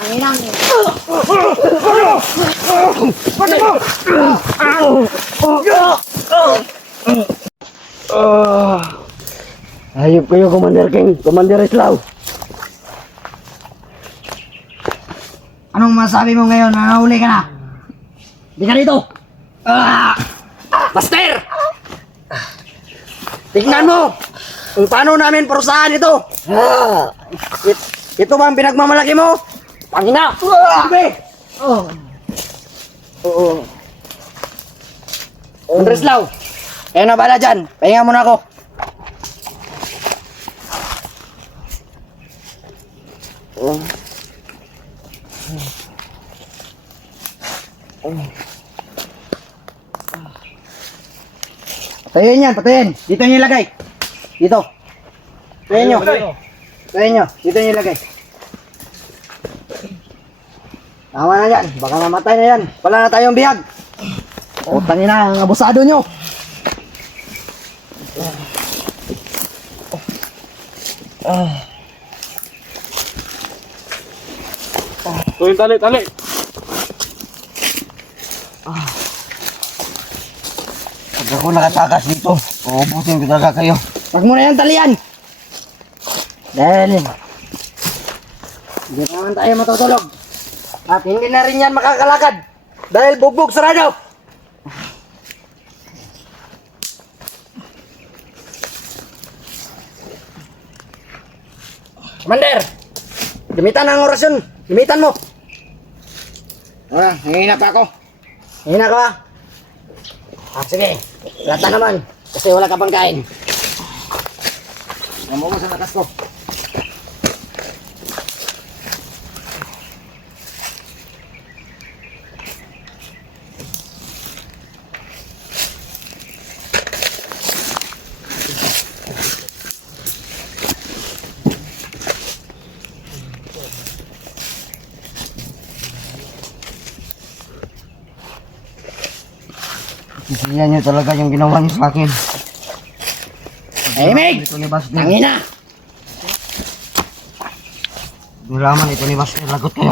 Panginang. Hayop kayo, Commander King. Commander Islaw. Anong masabi mo ngayon na nahuli ka na? Di ka dito! Master! Tignan mo kung paano namin parusahan ito. Ito ba ang pinagmamalaki mo? Pangina! Sabi! Oo. Commander Islaw, kayo na bala dyan. Pahinga muna ako. Patayin yan, patayin. Dito nyo ilagay. Dito. Patayin nyo. Patayin nyo. Dito nyo ilagay. Tama na yan. Baka mamatay na yan. Wala na tayong bihag. O, tangin na. Ang abusado nyo. Tuwing tali. Pag ako nakatakas dito, uubusin ko talaga kayo. Huwag mo na yan talian. Dahil hindi naman tayo matutulog. At hindi na rin yan makakalakad. Dahil bugbog sarado. Commander! Gamitan ang orasyon. Gamitan mo. Hihina pa ako. Hihina ka ba? Sige. Lata naman. Kasi wala ka pang kain. Namu mo sa lakas ko. Sisiyan niyo talaga yung ginawa niyo sa akin. Hey, Meg! Tangina! Nalaman ito ni Buster. Lagot kayo.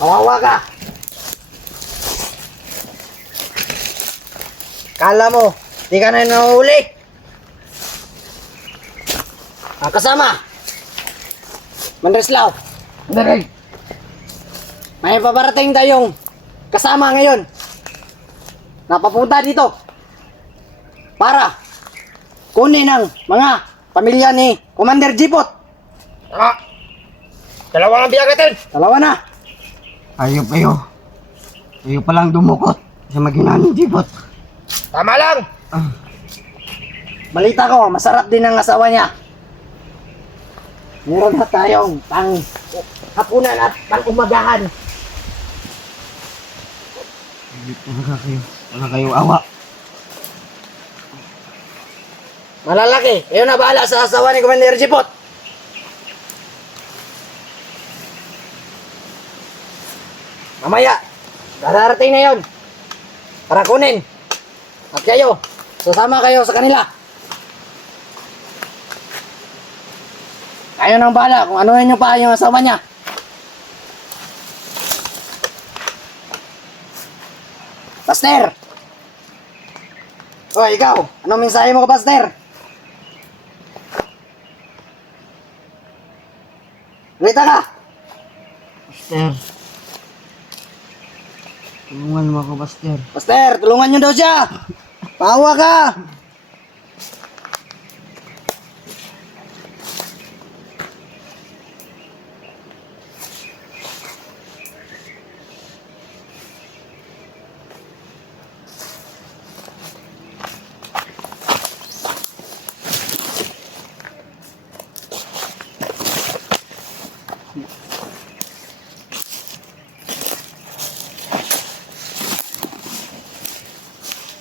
Kawawa ka! Kala mo, di ka na nahuli. Ang kasama, Manreslaw. May paparating tayong kasama ngayon. Napapunta dito para kunin ang mga pamilya ni Commander Jipot. Dalawa ang biyak natin. Dalawa na. Ayop kayo. Kayo palang dumukot sa maginahan ni Jipot. Tama lang. Balita ko, masarap din ang asawa niya. Meron na tayong pang hapunan at pang umagahan. Wala kayong awa. Malalaki, kayo na bahala sa asawa ni Commander Jipot. Mamaya, dararating na yon para kunin. At kayo, sasama kayo sa kanila. Kayo nang bahala kung ano nyo pa yung asawa niya. Buster! O, ikaw, anong mensahe mo ka, Buster? Rita ka! Buster. Tulungan mo ako, Buster. Buster, tulungan nyo daw siya! Pahawa ka!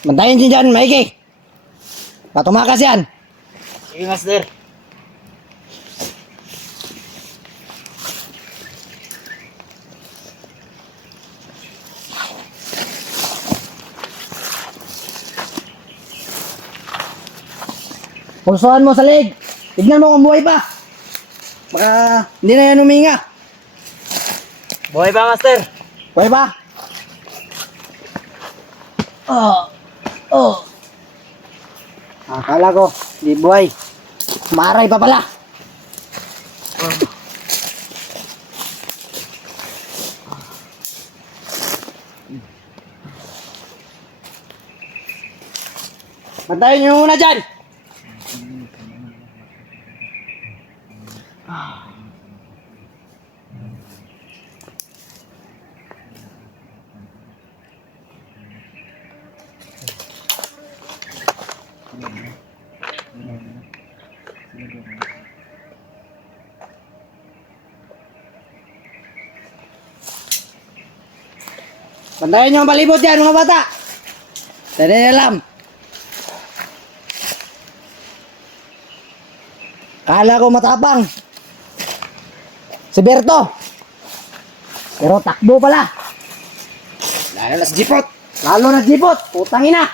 Bantayin siya dyan, Mikey. Patumakas yan. Sige, Master. Pulsuhan mo sa leg. Tignan mo kung buhay pa. Baka hindi na yan huminga. Buhay ba, Master? Buhay pa? Oh. Akala ko, di buhay. Maray pa pala. Bantayan nyo muna dyan. Bantayan nyo ang palibot dyan, mga bata. Tadi alam. Kala ko matapang. Si Berto. Pero takbo pala. Lalo na sa jipot. Lalo na jipot. Putang ina.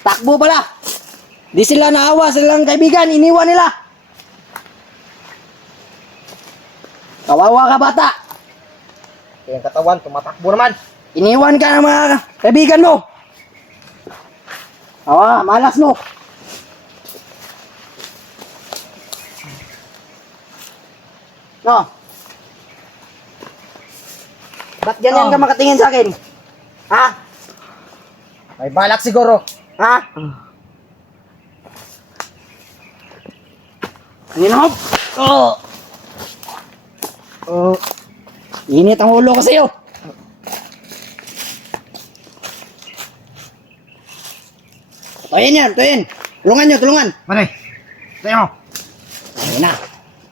Takbo pala. Di sila naawa, silang kaibigan. Iniwan nila. Kawawa ka bata. Yung katawan, tumatakbo naman. Iniwan ka ng mga kaibigan mo. Awa, malas mo. No. Ba't ganyan ka makatingin sa akin? Ha? May balak siguro. Ha? Ninop! Oh! Oh. Init ang ulo ko sa'yo. Tuyin yan, tuyin. Tulungan nyo, tulungan. Mare, tayo. Ayun na.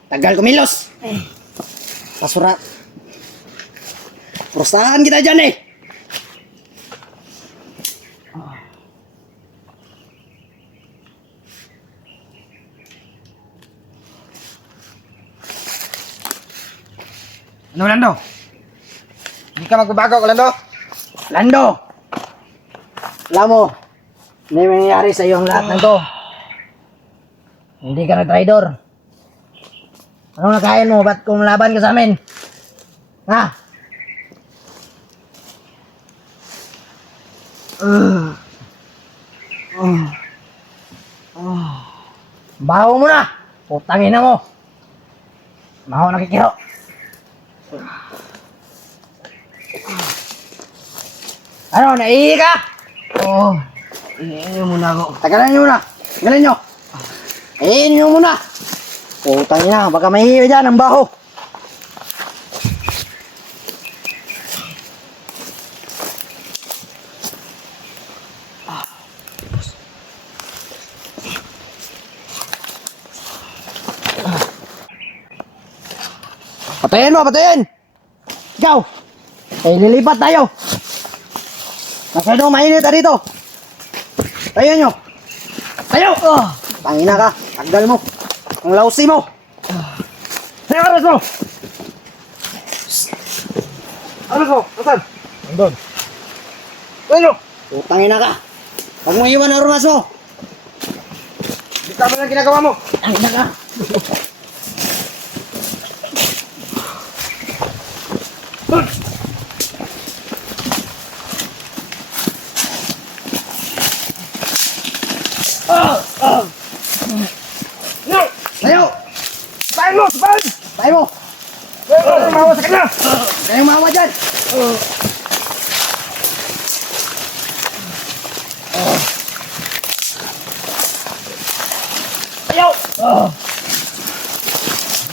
Tagal kumilos. Pasurat. Prustahan kita dyan eh. Ano, Lando? Hindi ka magbabago, Lando? Lando. Alam mo, hindi mangyayari sa iyo ang lahat ng to. Hindi ka na traidor. Anong nakain mo? Ba't kumalaban ka sa amin? Ha? Baho mo na! Putangin na mo! Baho nakikiro. Ano, naihi ka? Oo. Iihin muna ako. Tagalan nyo muna. Tagalan nyo. Iihin nyo muna. Putang ina, baka mahihi dyan ang baho. Patayin mo, patayin! Ikaw! Eh, lilipat tayo! Masyadong mainit na dito! Tayo nyo! Tayo! Tangina ka! Taggal mo! Ang lausi mo! Tayo aras mo! Aras mo, asan? Nandun. Tayo! Tangina ka! Huwag mo iwan ang rumas mo! Di tama lang ginagawa mo. Tangina ka! No! Tayo! Tayo mo! Tayo! Tayo mo! Tayo mawa sa kanya! Kayong mawa dyan! Tayo!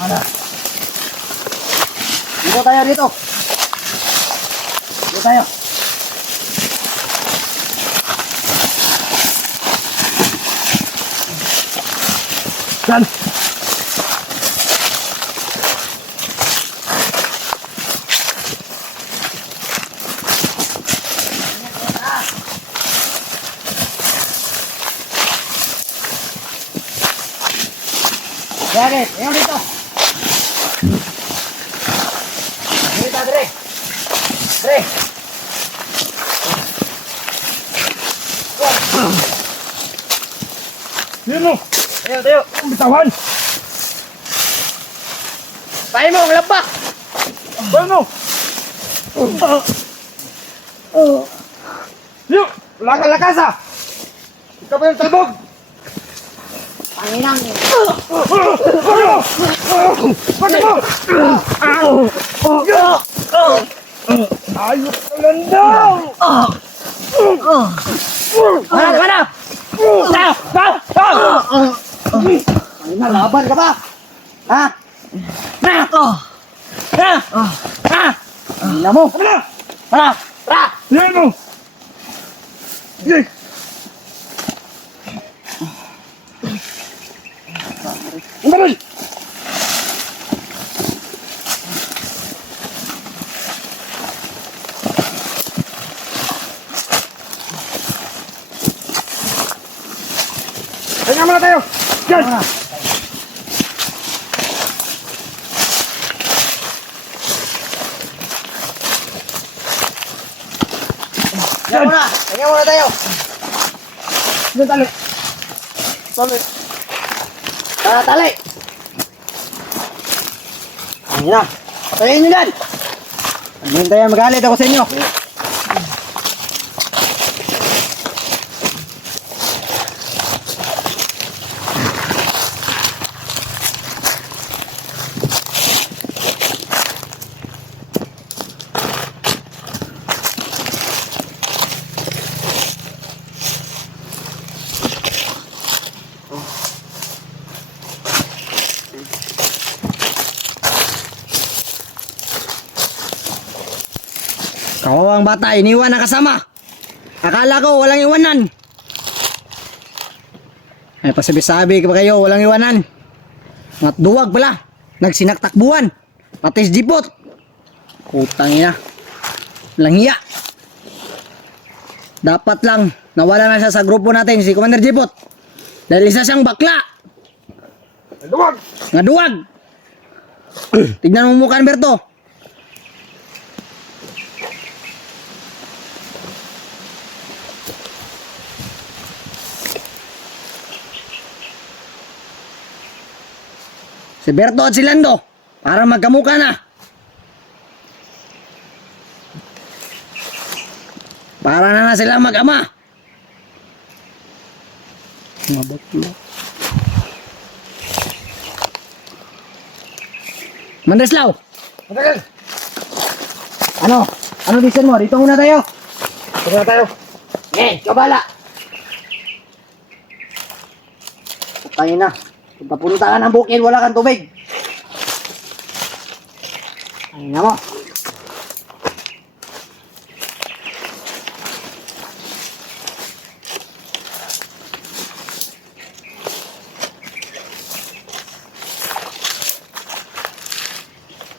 Mana? Dito tayo dito! Dito tayo! Yan! Yan, yan dito! Dito, Dre! Dre! Yan mo. Tayo. Bitawan. Pahin mo ang lapak! Ano? Yo, wala kang lakas ah. Ikaw ba yung talbog? Panginang! Pati mo! Ayos ka lang daw! Mana! Ay na, laban ka ba? Ha? Hila mo! Tara! Yan mo! Yay! Umaroy! Kaya muna tayo! Yan! Kanya muna tayo! Yan, tali! Tali! Tara, tali! Ayun na! Patayin nyo dyan! Hindi tayo magalit ako sa inyo! Kawawang bata, iniwan na kasama. Akala ko walang iwanan. Ay pasabi-sabi ka ba kayo, walang iwanan. At duwag pala, nagsinaktakbuhan. Patis jipot. Putang ina. Langhiya. Dapat lang, nawala na siya sa grupo natin, si Commander Jipot. Dahil isa siyang bakla. Duwag! Nga duwag. Tignan mo mukha, Berto. Si Berto at si Lando, para magkamukha na. Para na sila mag-ama. Mandeslaw, Matagal! ano? Ano decision mo? Dito muna tayo. Ito na tayo! Kabala! Putangin na. Kung papunta ka ng bukid, wala kang tubig. Ay na mo.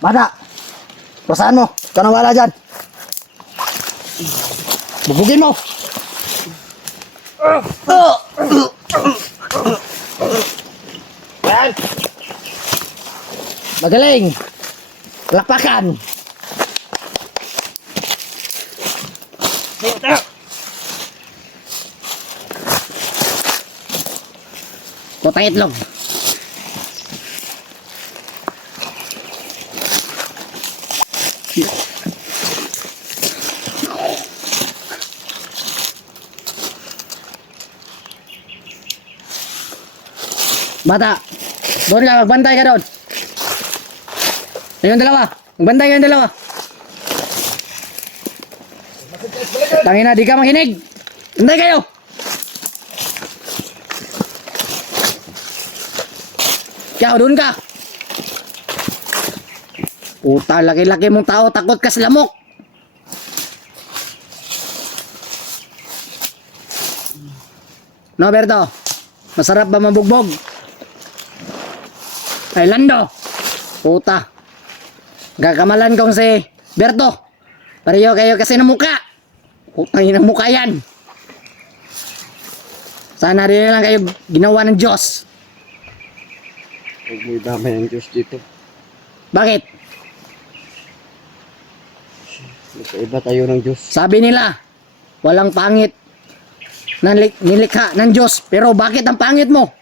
Bata, pasaan mo. Ikaw na wala dyan. Bubugin mo. Yan! Magaling. Lakpakan. Tayo! Putang itlog. Bata, doon ka, magbantay ka doon. Kayong dalawa, magbantay kayong dalawa. Tangina, di ka makinig. Bantay kayo. Ikaw, doon ka. Puta, laki-laki mong tao, takot ka sa lamok. No, Berto? Masarap ba mabugbog? Ay, Lando. Puta. Gagamalan kong si Berto. Pareho kayo kasi ng muka. Putang ina ng muka yan. Sana rin lang kayo ginawa ng Diyos. Huwag mo idamay ang Diyos dito. Bakit? Magkaiba tayo ng Diyos. Sabi nila, walang pangit na nilikha ng Diyos. Pero bakit ang pangit mo?